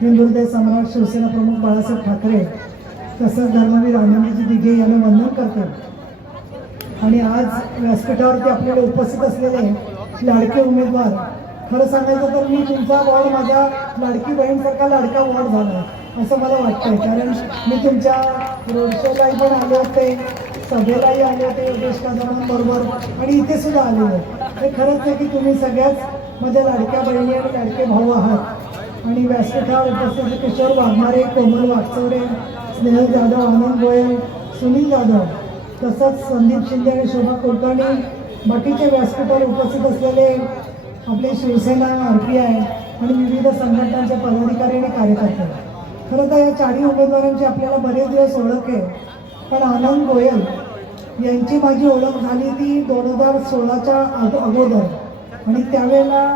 हिंदुहृदय सम्राट शिवसेना प्रमुख बाळासाहेब ठाकरे तसंच धर्मवीर आनंदजी दिघे यांना वंदन करते। आणि आज व्यासपीठावरती आपल्याला उपस्थित असलेले लाडके उमेदवार, खरं सांगायचं तर मी तुमचा वॉर्ड माझ्या लाडकी बहीणसारखा लाडका वॉर्ड झाला असं मला वाटतंय। कारण मी तुमच्या रोड शोलाही पण आले होते, सभेलाही आले होते योगेश कदमांबरोबर आणि इथे सुद्धा आलेले। हे खरंच आहे की तुम्ही सगळ्याच माझ्या लाडक्या बहिणी आणि लाडके भाऊ आहात। आणि व्यासपीठावर उपस्थित किशोर वाघमारे, कोमल वागचौरे, स्नेहल जाधव, आनंद गोयल, सुनील जाधव, तसंच संदीप शिंदे आणि शोभा कुलकर्णी, बाकीचे व्यासपीठावर उपस्थित असलेले आपले शिवसेना, RPI आणि विविध संघटनांचे पदाधिकारी आणि कार्यकर्ते। खरं तर या चारही उमेदवारांची आपल्याला बरेच दिवस ओळख आहे, पण आनंद गोयल यांची माझी ओळख झाली ती 2016च्या अगोदर। आणि त्यावेळेला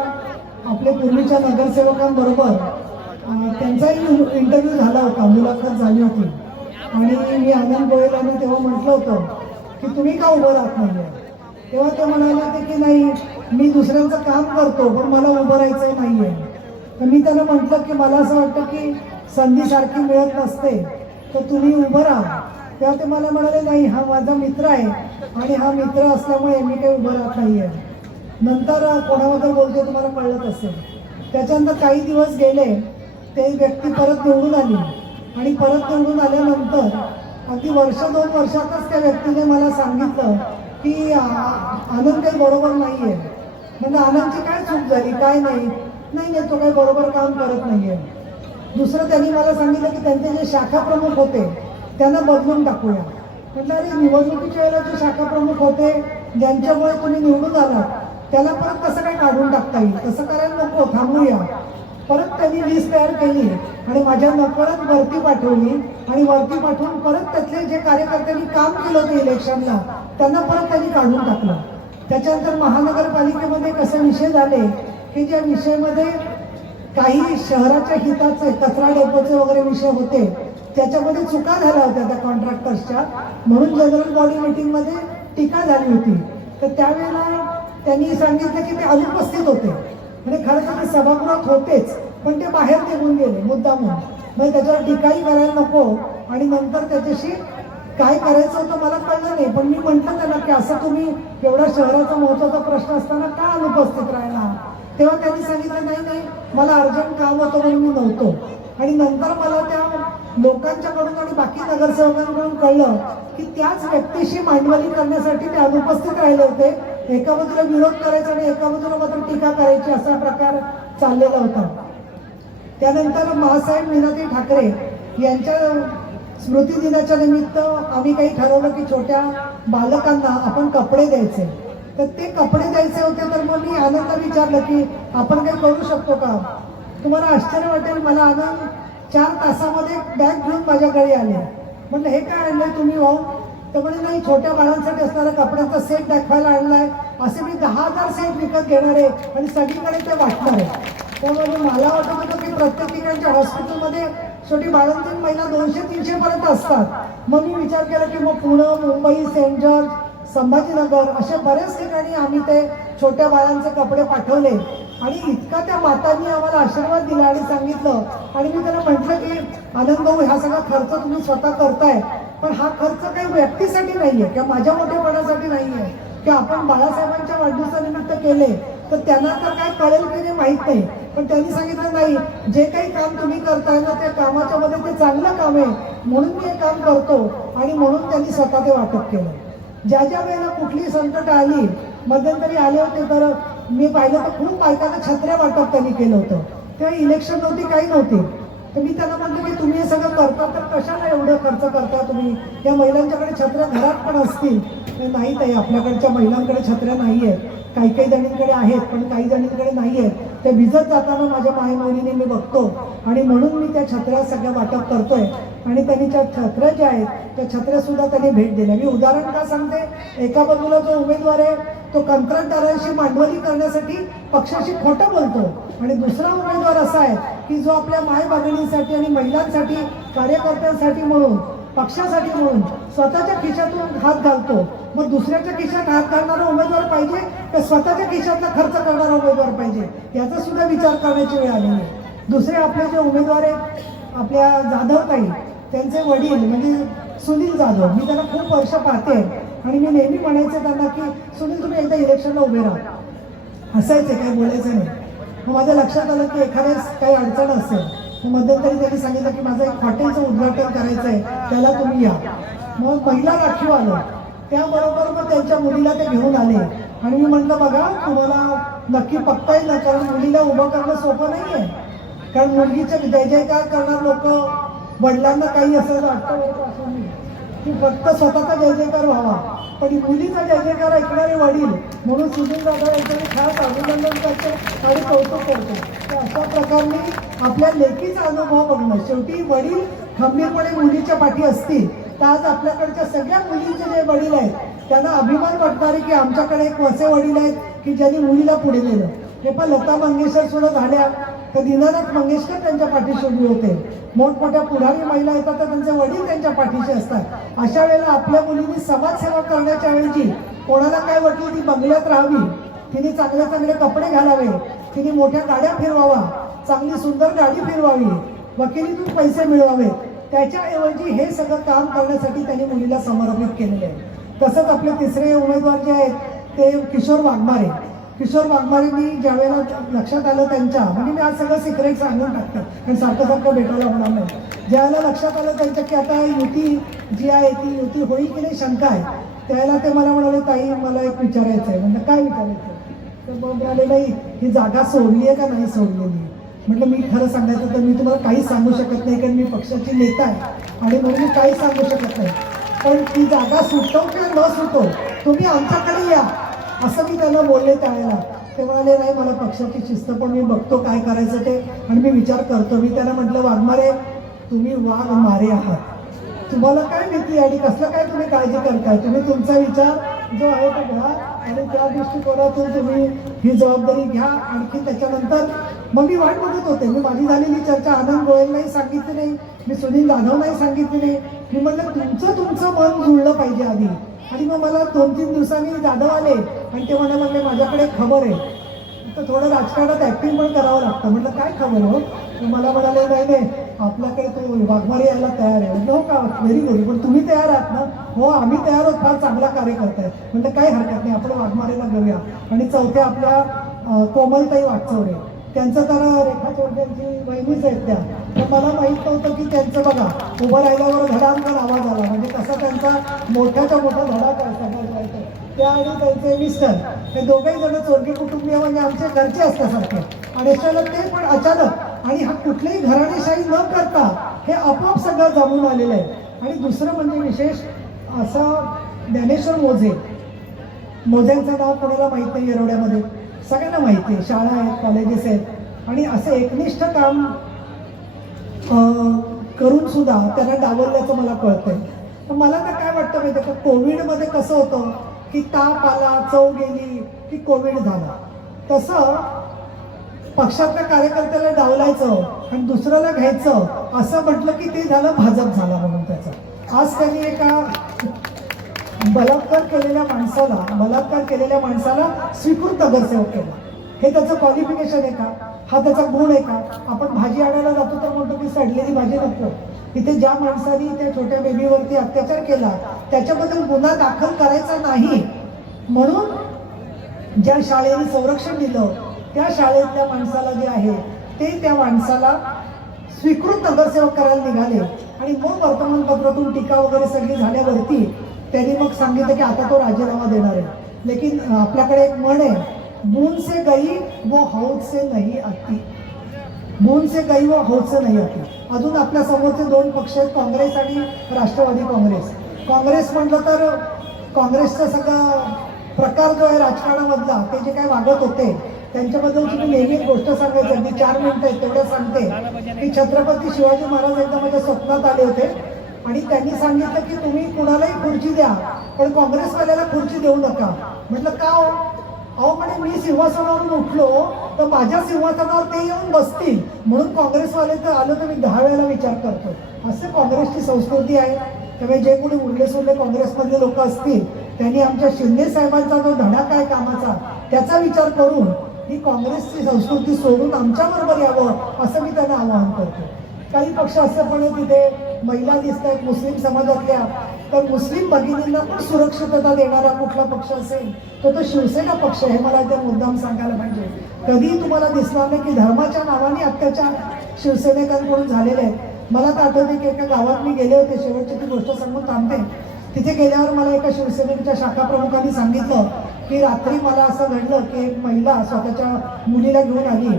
आपले पूर्वीच्या नगरसेवकांबरोबर त्यांचाही इंटरव्ह्यू झाला होता, मुलाखत झाली होती। आणि मी आनंद गोयल यांनी तेव्हा म्हटलं होतं की तुम्ही का उभं राहत नाही आहे। तेव्हा ते म्हणाले होते की नाही, मी दुसऱ्यांचं काम करतो पण मला उभं राहायचं नाही आहे। तर मी त्यांना म्हटलं की मला असं वाटतं की संधी सारखी मिळत नसते, तर तुम्ही उभं राहा। तेव्हा ते मला म्हणाले नाही, हा माझा मित्र आहे आणि हा मित्र असल्यामुळे मी काही उभं राहत नाही आहे। नंतर कोणाबद्दल बोलते तुम्हाला कळत असेल। त्याच्यानंतर काही दिवस गेले, ते व्यक्ती परत निवडून आली आणि परत निवडून आल्यानंतर अगदी वर्ष 2 वर्षातच त्या व्यक्तीने मला सांगितलं की आनंद काही बरोबर नाही आहे। म्हणजे आनंदची काय चूक झाली, काय नाही नाही तो काही बरोबर काम करत नाही आहे। दुसरं त्यांनी मला सांगितलं की त्यांचे जे शाखा प्रमुख होते त्यांना बदलून टाकूया। म्हटलं अरे, निवडणुकीच्या वेळेला जे शाखा प्रमुख होते ज्यांच्यामुळे तुम्ही निवडून आलात त्याला परत कसं काय काढून टाकता येईल, तसं करायला नको, थांबूया। परत त्यांनी लिस्ट तयार केली आणि माझ्या नकळत वरती पाठवली आणि वरती पाठवून परत त्यातले जे कार्यकर्त्यांनी काम केलं होतं इलेक्शनला त्यांना परत त्यांनी काढून टाकलं। त्याच्यानंतर महानगरपालिकेमध्ये कसे विषय झाले की ज्या विषयामध्ये काही शहराच्या हिताचे कचरा डेपोचे वगैरे विषय होते त्याच्यामध्ये चुका झाल्या होत्या त्या कॉन्ट्रॅक्टर्सच्या, म्हणून जनरल बॉडी मीटिंगमध्ये टीका झाली होती। तर त्यावेळेला त्यांनी सांगितलं की ते अनुपस्थित होते, म्हणजे खरं तर ते सभागृहात होतेच पण ते बाहेर निघून गेले मुद्दामून। म्हणजे त्याच्यावर टीकाही करायला नको आणि नंतर त्याच्याशी काय करायचं होतं मला कळलं नाही। पण मी म्हटलं त्यांना की असं तुम्ही एवढा शहराचा महत्त्वाचा प्रश्न असताना का अनुपस्थित राहिला। तेव्हा त्यांनी सांगितलं नाही मला अर्जंट काम होतं म्हणून मी नव्हतो। आणि नंतर मला त्या लोकांच्याकडून आणि बाकी नगरसेवकांकडून कळलं की त्याच व्यक्तीशी मांडवली करण्यासाठी ते अनुपस्थित राहिले होते। एका बाजूला विरोध करायचा आणि एका बाजूला मात्र टीका करायची असा प्रकार चाललेला होता। त्यानंतर मासाहेब मीनाताई ठाकरे यांच्या स्मृती दिनाच्या निमित्त आम्ही काही ठरवलं की छोट्या बालकांना आपण कपडे द्यायचे। तर ते कपडे द्यायचे होते, तर मग मी आनंदला विचारलं की आपण काही करू शकतो का। तुम्हाला आश्चर्य वाटेल, मला आनंद 4 तासामध्ये बॅग घेऊन माझ्याकडे आले। म्हटलं हे काय आणलंय तुम्ही भाऊ। तर म्हणजे नाही, छोट्या बाळांसाठी असणारा कपड्यांचा सेट दाखवायला आणलाय। असे मी 10,000 सेट विकत घेणार आहे आणि सगळीकडे ते वाटणार आहे। त्यामुळे मला वाटत होतं की प्रत्येक ठिकाणच्या हॉस्पिटलमध्ये छोटी बाळंतीण महिला 200-300 पर्यंत असतात। मग मी विचार केला की मग पुणे, मुंबई, सेंट जॉर्ज, संभाजीनगर अशा बऱ्याच ठिकाणी आम्ही ते छोट्या बाळांचे कपडे पाठवले। आणि इतका त्या मातांनी आम्हाला आशीर्वाद दिला आणि सांगितलं। आणि मी त्यांना म्हटलं की आनंद भाऊ, हा सगळा खर्च तुम्ही स्वतः करताय, पण हा खर्च काही व्यक्तीसाठी नाहीये किंवा माझ्या मोठेपणासाठी नाहीये की आपण बाळासाहेबांच्या वाढदिवसानिमित्त केले तर त्यांना तर काय कळेल की नाही माहीत नाही। पण त्यांनी सांगितलं नाही, जे काही काम तुम्ही करताय ना त्या कामाच्या मध्ये ते चांगलं काम आहे म्हणून मी हे काम करतो। आणि म्हणून त्यांनी स्वतः ते वाटप केलं। ज्या ज्या वेळेला कुठली संकट आली, मध्यंतरी आले होते तर मी पाहिलं तर खूप बायकांना छत्र्या वाटप त्यांनी केलं होतं। तेव्हा इलेक्शन नव्हती, काही नव्हती। तर मी त्यांना म्हटलं की तुम्ही हे सगळं करता तर कशाला एवढं खर्च करता तुम्ही, या महिलांच्याकडे छत्र्या घरात पण असतील। नाही ताई, आपल्याकडच्या महिलांकडे छत्र्या नाही आहेत, काही जणींकडे आहेत पण काही जणींकडे नाही आहेत। ते भिजत जाताना माझ्या मायमौलीने मी बघतो आणि म्हणून मी त्या छत्र्या सगळ्या वाटप करतोय। आणि त्यांनी त्या छत्र्या ज्या आहेत त्या छत्र्या सुद्धा त्यांनी भेट दिल्या। मी उदाहरण का सांगते, एका बाजूला जो उमेदवार आहे तो कंत्राटदारांशी मांडवली करण्यासाठी पक्षाशी खोटं बोलतो आणि दुसरा उमेदवार असा आहे की जो आपल्या माय भगिनींसाठी आणि महिलांसाठी, कार्यकर्त्यांसाठी म्हणून, पक्षासाठी म्हणून स्वतःच्या खिशातून हात घालतो। मग दुसऱ्याच्या खिशात हात घालणारा उमेदवार पाहिजे का स्वतःच्या खिशातला खर्च करणारा उमेदवार पाहिजे, याचा सुद्धा विचार करण्याची वेळ आलेली आहे। दुसरे आपले जे उमेदवार आहेत आपल्या जाधवताई त्यांचे वडील म्हणजे सुनील जाधव, मी त्यांना खूप वर्ष पाहते आणि मी नेहमी म्हणायचे त्यांना की सुनील तुम्ही एकदा इलेक्शनला उभे राहा, असायचे काय बोलायचं नाही. मग माझ्या लक्षात आलं की एखाद्यास काही अडचण असेल, मग मध्यंतरी त्यांनी सांगितलं की माझं एक हॉटेलचं उद्घाटन करायचं आहे, त्याला तुम्ही या. मग महिला राखीव आलं, त्याबरोबर मग त्यांच्या मुलीला ते घेऊन आले आणि मी म्हटलं बघा तुम्हाला नक्की पक्का येईल ना, कारण मुलीला उभं करणं सोपं नाही आहे. कारण मुलगीचं जय जयकार करणार लोक वडिलांना काही असं वाटतं असं नाही की फक्त स्वतःचा जय जयकार व्हावा, पण मुलीचा जय जयकार ऐकणारे वडील म्हणून सुनील जाधव यांचं मी खास अभिनंदन करतो आणि कौतुक करतो. तर अशा प्रकारे आपल्या लेकीचा अनुभव बघणं, शेवटी वडील खंबीरपणे मुलीच्या पाठी असतील तर आज आपल्याकडच्या सगळ्या मुलींचे जे वडील आहेत त्यांना अभिमान वाटणारे की आमच्याकडे एक वसे वडील आहेत की ज्यांनी मुलीला पुढे नेलं. हे पण लता मंगेशकर सुद्धा झाल्या तर दीनानाथ मंगेशकर त्यांच्या पाठीशी उभे होते. मोठमोठ्या पुढारी महिला येतात तर त्यांचे वडील त्यांच्या पाठीशी असतात. अशा वेळेला आपल्या मुलींनी समाजसेवा करण्याच्या ऐवजी कोणाला काय वाटलं ती बंगल्यात राहावी, तिने चांगले चांगले कपडे घालावे, तिने मोठ्या गाड्या फिरवावा, चांगली सुंदर गाडी फिरवावी, वकिलीतून पैसे मिळवावे, त्याच्याऐवजी हे सगळं काम करण्यासाठी त्यांनी मुलीला समर्पित केलेले आहे. तसंच आपले तिसरे उमेदवार जे आहेत ते किशोर वाघमारे. किशोर वाघमारेंनी ज्यावेळेला लक्षात आलं त्यांच्या, म्हणजे मी आज सगळं सिक्रेट सांगून टाकतं कारण सारखं सारखं भेटायला होणार नाही. ज्यावेळेला लक्षात आलं त्यांच्या की आता युती जी आहे ती युती होईल की नाही शंका आहे, त्यावेळेला ते मला म्हणाले ताई मला एक विचारायचं आहे. म्हटलं काय विचारायचं? तर मग म्हणाले नाही ही जागा सोडली आहे का नाही सोडलेली. म्हटलं मी खरं सांगायचं तर मी तुम्हाला काहीच सांगू शकत नाही कारण मी पक्षाची नेता आहे आणि म्हणून मी काहीच सांगू शकत नाही, पण ती जागा सुटतो किंवा न सुटो तुम्ही आमच्याकडे या असं मी त्यांना बोलले. त्यावेळेला ते म्हणाले नाही मला पक्षाची शिस्त पण मी बघतो काय करायचं ते आणि मी विचार करतो. मी त्यांना म्हटलं वाघमारे तुम्ही वाघ मारे आहात, तुम्हाला काय भीती आणि कसलं काय तुम्ही काळजी करताय, तुम्ही तुमचा विचार जो आहे तो घ्या आणि त्या दृष्टिकोनातून तुम्ही ही जबाबदारी घ्या. आणखी त्याच्यानंतर मग मी वाट बघत होते. मी माझी झालेली चर्चा आनंद गोयल नाही सांगितली नाही, मी सुनील जाधव नाही सांगितली नाही. मी म्हटलं तुमचं मन जुळलं पाहिजे आधी. आणि मग मला 2-3 दिवसांनी जाधव आले आणि ते म्हणायला लागले माझ्याकडे खबर आहे, तर थोडं राजकारणात ॲक्टिंग पण करावं लागतं. म्हटलं काय खबर हो? मला म्हणाले नाही नाही आपल्याकडे तो वाघमारे यायला तयार आहे. म्हटलं हो का, व्हेरी गुड, पण तुम्ही तयार आहात ना? हो आम्ही तयार आहोत, फार चांगला कार्य करताय. म्हटलं काही हरकत नाही आपण वाघमारेला घेऊया. आणि चौथ्या आपल्या कोमलताई वाटचौरे, त्यांचं तर रेखा चौधरीची बहिणीच आहेत त्या, तर मला माहीत नव्हतं की त्यांचं बघा उभं राहिल्यावर धडांकन आवाज आला, म्हणजे कसा त्यांचा मोठ्याच्या मोठा धडाका सगळं त्या आणि त्यांचे मिस्टर हे दोघंही जण चोरगे कुटुंबीय म्हणजे आमचे घरचे असल्यासारखे. आणि अशाला ते पण अचानक आणि हा कुठलीही घराणेशाही न करता हे आपोआप सगळं जमून आलेलं आहे. आणि दुसरं म्हणजे विशेष असं ज्ञानेश्वर मोजेंचं नाव कोणाला माहीत नाही येरवड्यामध्ये, सगळ्यांना माहिती आहे, शाळा आहेत कॉलेजेस आहेत आणि असं एकनिष्ठ काम करून सुद्धा त्यांना डावलल्याचं मला कळतंय. तर मला तर काय वाटतं माहिती आहे का, कोविडमध्ये कसं होतं की ताप आला चव गेली की कोविड झाला, तसं पक्षातल्या कार्यकर्त्याला डावलायचं आणि दुसऱ्याला घ्यायचं असं म्हटलं की ते झालं भाजप झाला म्हणून त्याचं. आज त्यांनी एका बलात्कार केलेल्या माणसाला स्वीकृत नगरसेवक केला. हे त्याचं क्वालिफिकेशन आहे का? हा त्याचा गुण आहे का? आपण भाजी आणायला जातो तर म्हणतो की सडलेली भाजी नको. तिथे ज्या माणसाने त्या छोट्या बेबीवरती अत्याचार केला त्याच्याबद्दल गुन्हा दाखल करायचा नाही म्हणून ज्या शाळेने संरक्षण दिलं त्या शाळेतल्या माणसाला जे आहे ते त्या माणसाला स्वीकृत नगरसेवक करायला निघाले. आणि मग वर्तमानपत्रातून टीका वगैरे सगळी झाल्यावरती त्यांनी मग सांगितलं की आता तो राजीनामा देणार आहे. लेकिन आपल्याकडे एक म्हण आहे, बूंद से गई वो हौद से नहीं आती, बूंद से गई वो हौद से नहीं आती. अजून आपल्या समोरचे 2 पक्ष आहेत, काँग्रेस आणि राष्ट्रवादी काँग्रेस. काँग्रेस म्हटलं तर काँग्रेसचा सगळा प्रकार जो आहे राजकारणामधला, ते जे काय वागत होते त्यांच्याबद्दल तुम्ही नेहमी गोष्ट सांगायची. अगदी 4 मिनिटं आहेत तेवढ्या सांगते की छत्रपती शिवाजी महाराज एकदा माझ्या स्वप्नात आले होते आणि त्यांनी सांगितलं की तुम्ही कुणालाही खुर्ची द्या पण काँग्रेसवाल्याला खुर्ची देऊ नका. म्हटलं का हो? अहो म्हणे मी सिंहासनावरून उठलो तर माझ्या सिंहासनावर ते येऊन बसतील म्हणून काँग्रेसवाले तर आलो तर मी 10 वेळेला विचार करतो. असं काँग्रेसची संस्कृती आहे. त्यामुळे जे कोणी उरले सोडले काँग्रेसमधले लोक असतील त्यांनी आमच्या शिंदे साहेबांचा जो धडाका आहे कामाचा त्याचा विचार करून ही काँग्रेसची संस्कृती सोडून आमच्याबरोबर यावं असं मी त्यांना आवाहन करतो. काही पक्ष असे पण आहे तिथे महिला दिसत आहेत मुस्लिम समाजातल्या, तर मुस्लिम भगिनींना पण सुरक्षितता देणारा कुठला पक्ष असेल तो शिवसेना पक्ष आहे. मला इथे मुद्दाम सांगायला पाहिजे. कधी तुम्हाला दिसणार नाही की धर्माच्या नावाने अत्याचार शिवसैनिकांकडून झालेले आहेत. मला तर आठवते की एका गावात मी गेले होते, शेवटची ती गोष्ट सांगून थांबते. तिथे गेल्यावर मला एका शिवसेनेच्या शाखा प्रमुखांनी सांगितलं की रात्री मला असं घडलं की एक महिला स्वतःच्या मुलीला घेऊन आली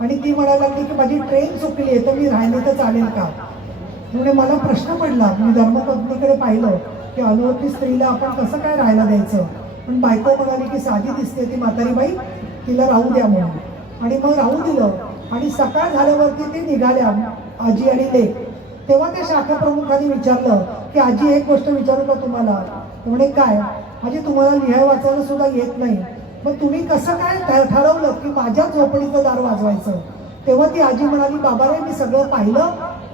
आणि ती म्हणायला लागली की माझी ट्रेन चुकली आहे तर मी राहिले तर चालेल का. म्हणजे मला प्रश्न पडला. मी धर्मपत्नीकडे पाहिलं की अनोळखी स्त्रीला आपण कसं काय राहायला द्यायचं. पण बायको म्हणाली की साधी दिसते ती म्हातारी बाई, तिला राहू द्या म्हणून. आणि मग राहू दिलं. आणि सकाळ झाल्यावरती ते निघाल्या आजी आणि लेक. तेव्हा त्या शाखा प्रमुखांनी विचारलं की आजी एक गोष्ट विचारू का तुम्हाला. म्हणे काय. आजी तुम्हाला लिहाय वाचायला सुद्धा येत नाही, मग तुम्ही कसं काय ठरवलं की माझ्या झोपडीचं दार वाजवायचं. तेव्हा ती आजी म्हणाली बाबा रे मी सगळं पाहिलं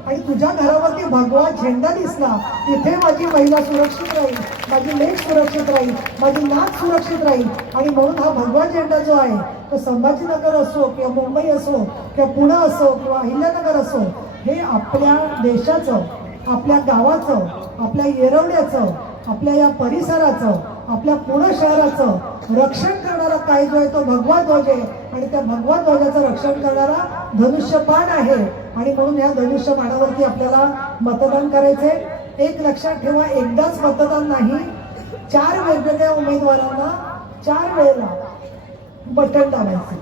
आणि तुझ्या घरावरती भगवा झेंडा दिसला, तिथे माझी महिला सुरक्षित राहील, माझी लेक सुरक्षित राहील, माझी नात सुरक्षित राहील. आणि म्हणून हा भगवा झेंडा जो आहे तो संभाजीनगर असो किंवा मुंबई असो किंवा पुणे असो किंवा अहिल्यानगर असो, हे आपल्या देशाचं, आपल्या गावाचं, आपल्या येरवड्याचं, आपल्या या परिसराचं, आपल्या पुणे शहराचं रक्षण करणारा काय जो आहे तो भगवा ध्वज आहे. आणि त्या भगवा ध्वजाचं रक्षण करणारा धनुष्यबाण आहे. आणि म्हणून या धनुष्यबाणावरती आपल्याला मतदान करायचे. एक लक्षात ठेवा, एकदाच मतदान नाही, 4 वेगवेगळ्या उमेदवारांना 4 वेळेला बटन दाबायचे.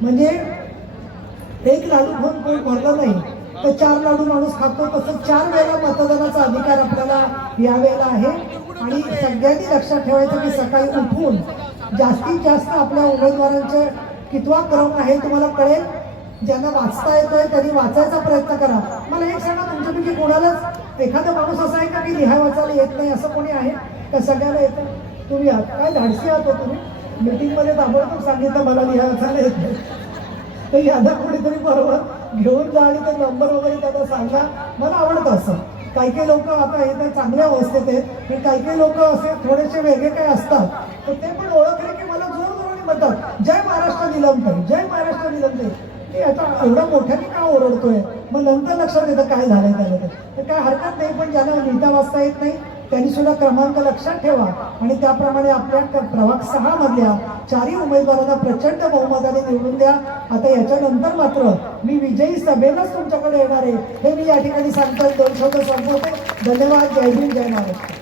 म्हणजे एक लाडू घेऊन कोण भरलं नाही तर 4 लाडू माणूस खातो, तसं 4 वेळेला मतदानाचा अधिकार आपल्याला यावेळेला आहे. आणि सगळ्यांनी लक्षात ठेवायचं की सकाळी उठून जास्तीत जास्त आपल्या उमेदवारांचे कितवा क्रम आहे तुम्हाला कळेल. ज्यांना वाचता येतोय त्यांनी वाचायचा प्रयत्न करा. मला एक सांगा, तुमच्यापैकी कोणालाच एखादा माणूस असा आहे का की लिहाय वाचायला येत नाही, असं कोणी आहे का? सगळ्याला येतं. तुम्ही आहात काय धाडसी आहात हो तुम्ही. मीटिंगमध्ये ताबडतोब सांगितलं मला लिहाय वाचायला येत नाही, तर यादा कोणीतरी बरोबर घेऊन जा आणि ते नंबर वगैरे त्यांना सांगा. मला आवडतं असं. काही काही लोक आता हे तर चांगल्या अवस्थेत आहेत, पण काही काही लोक असे थोडेसे वेगळे काय असतात, तर ते पण ओळखले की मला जोर जोराने म्हणतात जय महाराष्ट्र निलमताई, जय महाराष्ट्र निलमताई. की आता एवढा मोठ्याने का ओरडतोय. मग नंतर लक्षात येतं काय झालंय त्याला. तर काय हरकत नाही, पण ज्यांना लिहिता वाचता येत नाही त्यांनी सुद्धा क्रमांक लक्षात ठेवा. आणि त्याप्रमाणे आपल्या प्रभाग 6 मधल्या 4ही उमेदवारांना प्रचंड बहुमताने निवडून द्या. आता याच्यानंतर मात्र मी विजयी सभेलाच तुमच्याकडे येणार आहे हे मी या ठिकाणी सांगतो. 2 शब्द संपवते. धन्यवाद. जय हिंद, जय महाराष्ट्र.